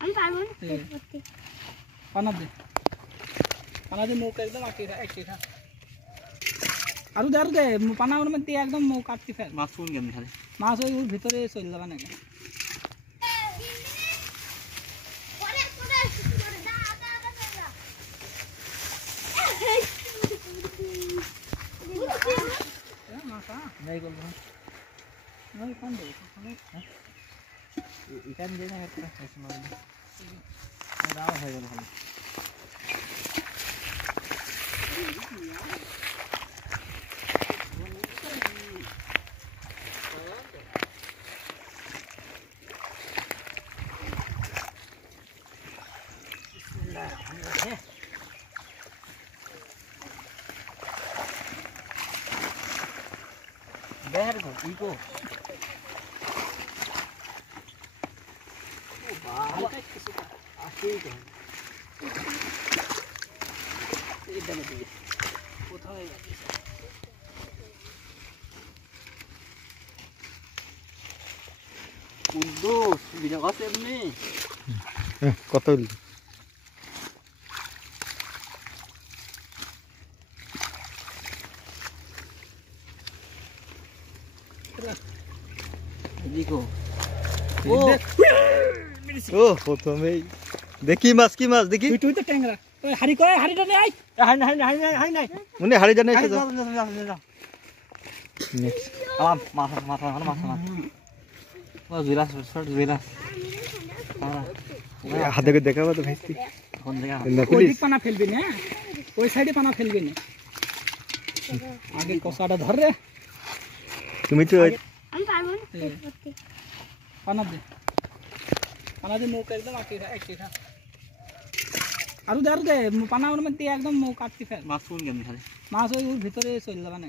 আমি পারবো না করতে পানা দে মুখ একদম আটকে খা আর দে পানা ওর মধ্যে একদম মুখ আটকে ফেল মাছ কোন কেমন খালি মাছ ওই ওর ভিতরে চলে যাবে না नहीं बोल रहा नहीं कौन दे इधर देना है पूरा ऐसे मार दे दाव है गल खाली बेहर को इको ओ बाल का किसी का आखिर है ये दम दिए কোথায় যাচ্ছে কুদ্দুস বিনা গাছ এমনি কত देखो ও প্রথমেই দেখি মাছ কি মাছ দেখি তুই তো ট্যাংরা ওই হাড়ি কয় হাড়িটা নে আই হাড়ি নাই মনে হাড়ি জানা এসে যা আলাম মাথা ও জুরা শর্ট জুরা হাতে করে দেখাবো তো ভাইস্তি কোন জায়গা ওই দিক পানা ফেলবি না ওই সাইডে পানা ফেলবি না আগে কষাটা ধর রে তুমি তো আমি পারবো না করতে পানা দে মুখ একদম আটকে খা আর দে পানা ওর মধ্যে একদম মুখ আটকে ফেল মাছ কোন কেমন খালি মাছ ওই ওর ভিতরে চলে যাবে না